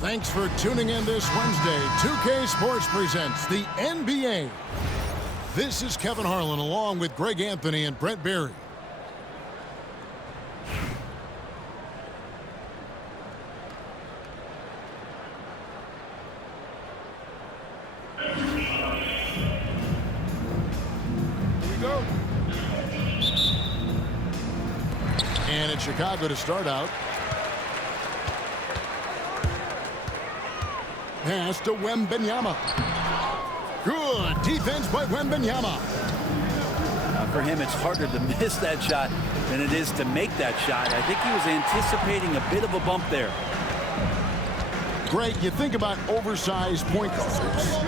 Thanks for tuning in this Wednesday. 2K Sports presents the NBA. This is Kevin Harlan along with Greg Anthony and Brent Berry. And it's Chicago to start out. Pass to Wemby. Good defense by Wemby. For him, it's harder to miss that shot than it is to make that shot. I think he was anticipating a bit of a bump there. Greg, you think about oversized point guards,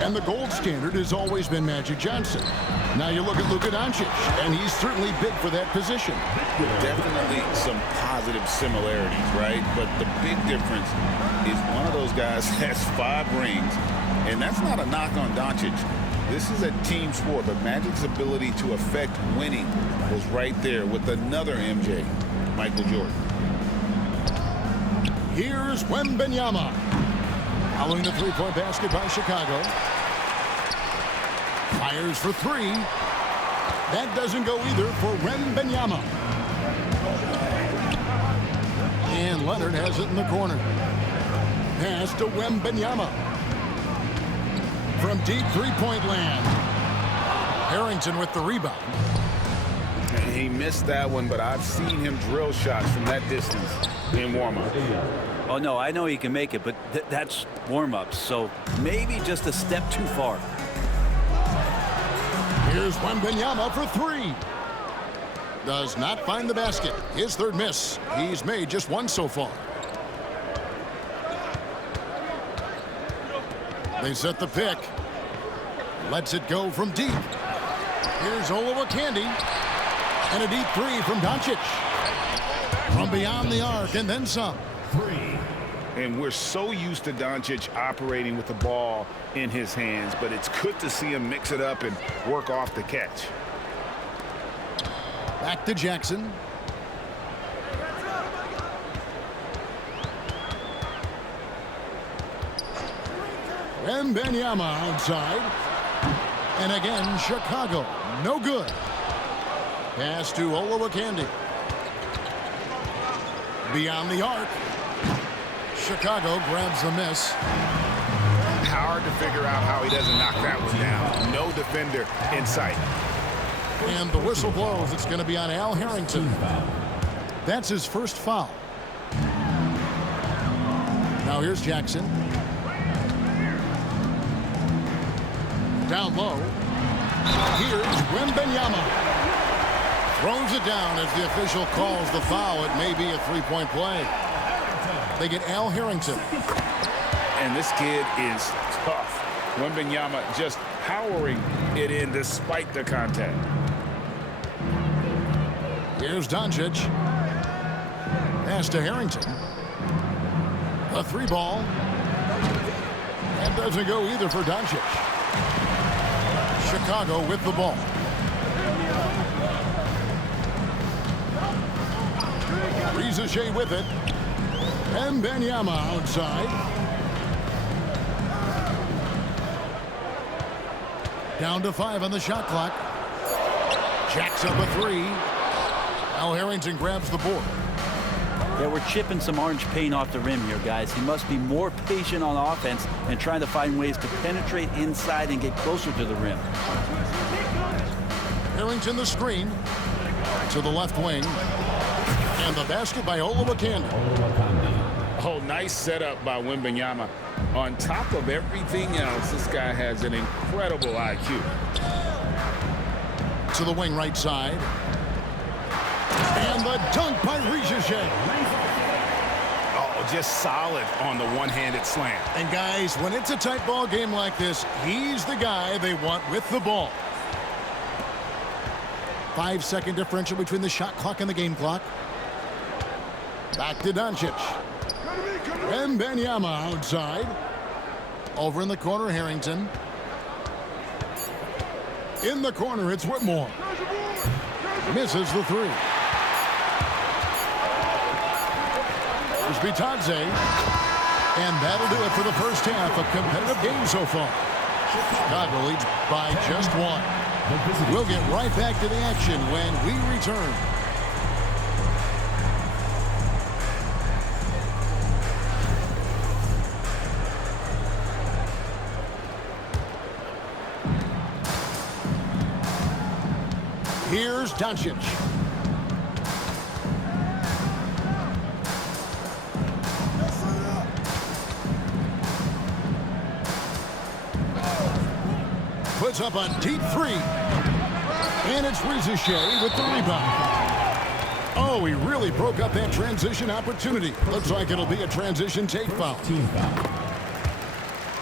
and the gold standard has always been Magic Johnson. Now you look at Luka Doncic, and he's certainly big for that position. Definitely some positive similarities, right? But the big difference is one of those guys has 5 rings, and that's not a knock on Doncic. This is a team sport, but Magic's ability to affect winning was right there with another MJ, Michael Jordan. Here's Wemby. Following the three-point basket by Chicago. Fires for 3. That doesn't go either for Wemby. And Leonard has it in the corner. Pass to Wemby. From deep three-point land. Harrington with the rebound. He missed that one, but I've seen him drill shots from that distance in warm-up. Oh, no, I know he can make it, but that's warm-up, so maybe just a step too far. Here's Wemby for 3. Does not find the basket. His third miss. He's made just 1 so far. They set the pick. Lets it go from deep. Here's Olowokandi. And a deep 3 from Doncic. From beyond the arc and then some. 3. And we're so used to Doncic operating with the ball in his hands, but it's good to see him mix it up and work off the catch. Back to Jackson. Wemby outside. And again, Chicago. No good. Pass to Olowokandi. Beyond the arc. Chicago grabs the miss. Hard to figure out how he doesn't knock that one down. No defender in sight. And the whistle blows. It's going to be on Al Harrington. That's his first foul. Now here's Jackson. Down low. Here's Wemby. Throws it down as the official calls the foul. It may be a three-point play. They get Al Harrington. And this kid is tough. Wemby just powering it in despite the contact. Here's Doncic. Pass to Harrington. A 3-ball. That doesn't go either for Doncic. Chicago with the ball. Rizachet with it. And Wemby outside. Down to 5 on the shot clock. Jacks up a 3. Al Harrington grabs the board. Yeah, we're chipping some orange paint off the rim here, guys. He must be more patient on offense and trying to find ways to penetrate inside and get closer to the rim. Harrington the screen. To the left wing. And the basket by Olowokandi. Oh, nice setup by Wemby. On top of everything else, this guy has an incredible IQ. To the wing right side. And the dunk by Rizachet. Oh, just solid on the one-handed slam. And guys, when it's a tight ball game like this, he's the guy they want with the ball. 5-second differential between the shot clock and the game clock. Back to Doncic. Wemby outside. Over in the corner, Harrington. In the corner, it's Whitmore. Misses the 3. Here's Bitadze. And that'll do it for the first half. A competitive game so far. Chicago leads by just one. We'll get right back to the action when we return. Here's Doncic. Puts up a deep three. And it's Ricochet with the rebound. Oh, he really broke up that transition opportunity. Looks like it'll be a transition take foul.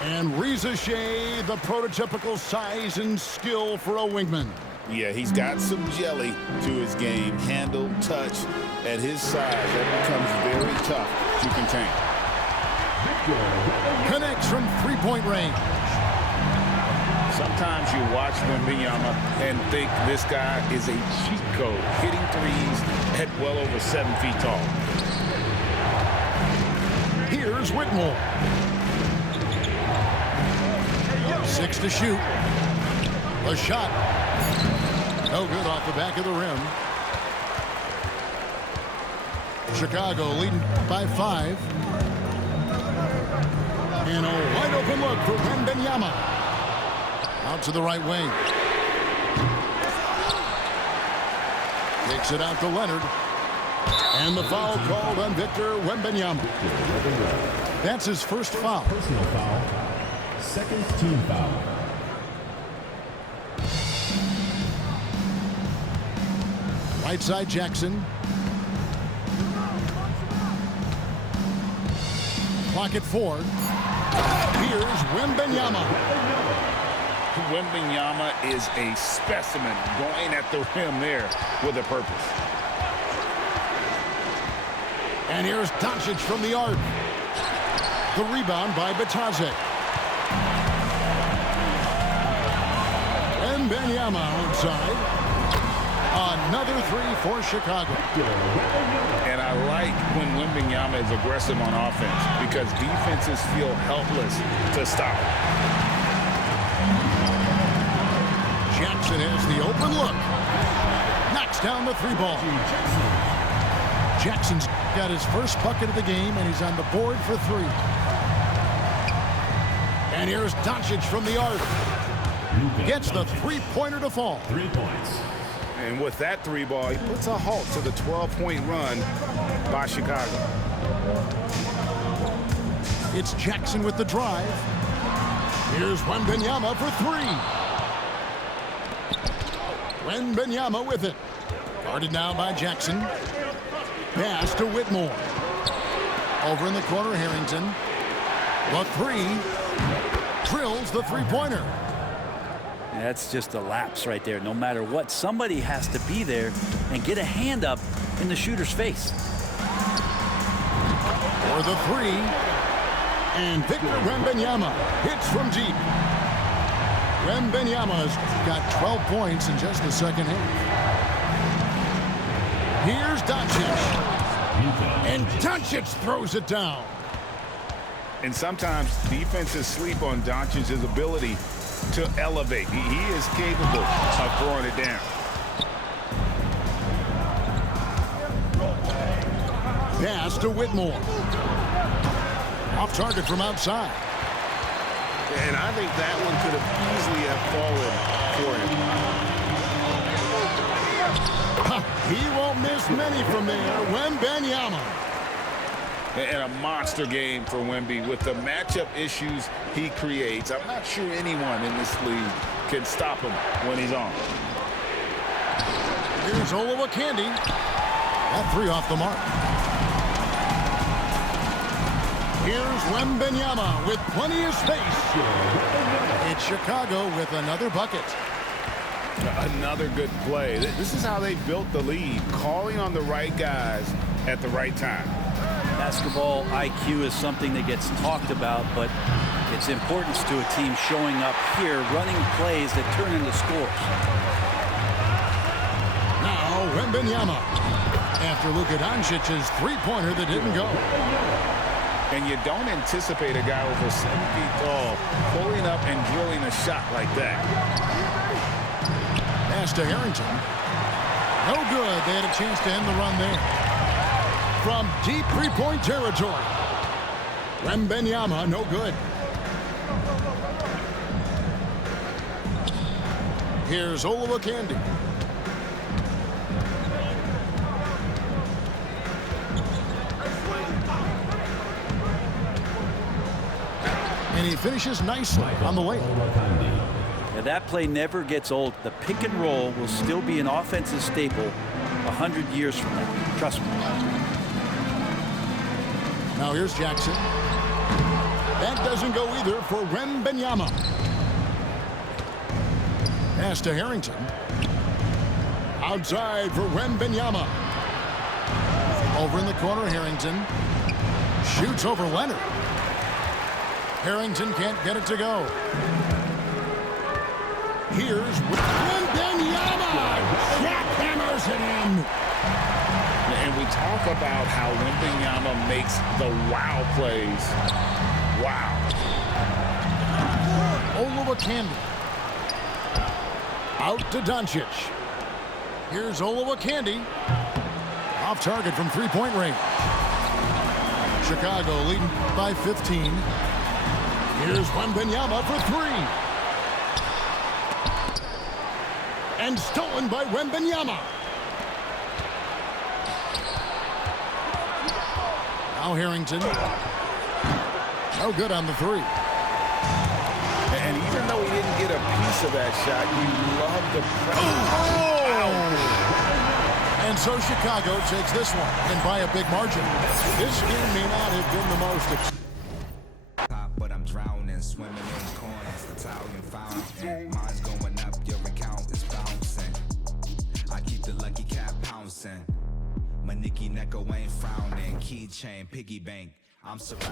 And Ricochet, the prototypical size and skill for a wingman. Yeah, he's got some jelly to his game. Handle, touch. At his size, that becomes very tough to contain. Connects from three-point range. Sometimes you watch Wemby and think this guy is a cheat code, hitting threes at well over 7 feet tall. Here's Whitmore. 6 to shoot. A shot. No good off the back of the rim. Chicago leading by 5. And a wide open look for Wembanyama. Out to the right wing. Kicks it out to Leonard. And the foul called on Victor Wembanyama. That's his first foul. Personal foul. Second team foul. Right side Jackson. Clock at 4. Here's Wembanyama. Wembanyama is a specimen going at the rim there with a purpose. And here's Doncic from the arc. The rebound by Bitadze. Wembanyama outside. Another three for Chicago. And I like when Wembanyama is aggressive on offense because defenses feel helpless to stop him. Jackson has the open look. Knocks down the three ball. Jackson's got his first bucket of the game, and he's on the board for 3. And here's Doncic from the arc. Gets the three-pointer to fall. 3 points. And with that 3 ball, he puts a halt to the 12-point run by Chicago. It's Jackson with the drive. Here's Wembanyama for 3. Wembanyama with it. Guarded now by Jackson. Pass to Whitmore. Over in the corner, Harrington. The 3. Drills the three-pointer. That's just a lapse right there. No matter what, somebody has to be there and get a hand up in the shooter's face. For the 3. And Victor Wembanyama hits from deep. Wembanyama's got 12 points in just the second half. Here's Doncic. And Doncic throws it down. And sometimes defenses sleep on Doncic's ability to elevate. He is capable of throwing it down. Pass to Whitmore. Off target from outside. And I think that one could have easily have fallen for him. He won't miss many from there. Wembanyama. And a monster game for Wemby with the matchup issues he creates. I'm not sure anyone in this league can stop him when he's on. Here's Olowokandi. That 3 off the mark. Here's Wembanyama with plenty of space. It's Chicago with another bucket. Another good play. This is how they built the lead, calling on the right guys at the right time. Basketball IQ is something that gets talked about, but its importance to a team showing up here, running plays that turn into scores. Now Wembanyama. After Luka Doncic's three-pointer that didn't go. And you don't anticipate a guy over 7 feet tall pulling up and drilling a shot like that. Pass to Harrington. No good. They had a chance to end the run there. From deep three-point territory. Wembenyama, no good. Here's Olowokandi. And he finishes nicely on the way. Now that play never gets old. The pick and roll will still be an offensive staple 100 years from now. Trust me. Now here's Jackson. That doesn't go either for Wembenyama. Pass to Harrington. Outside for Wembenyama. Over in the corner, Harrington. Shoots over Leonard. Harrington can't get it to go. Here's Wembenyama. Jackhammers it in. And we talk about how Wembenyama makes the wow plays. Wow. Olowokandi. Out to Doncic. Here's Olowokandi. Off target from three-point range. Chicago leading by 15. Here's Wembenyama for three. And stolen by Wembenyama. Now Harrington. No good on the three. And even though he didn't get a piece of that shot, you love the pressure. And so Chicago takes this one, and by a big margin. This game may not have been the most. But I'm drowning, swimming in coins, Italian fountain. Mine's going up, your account is bouncing. I keep the lucky cat pouncing. My Nicky Necko ain't frowning. Keychain, piggy bank. I'm surrounded.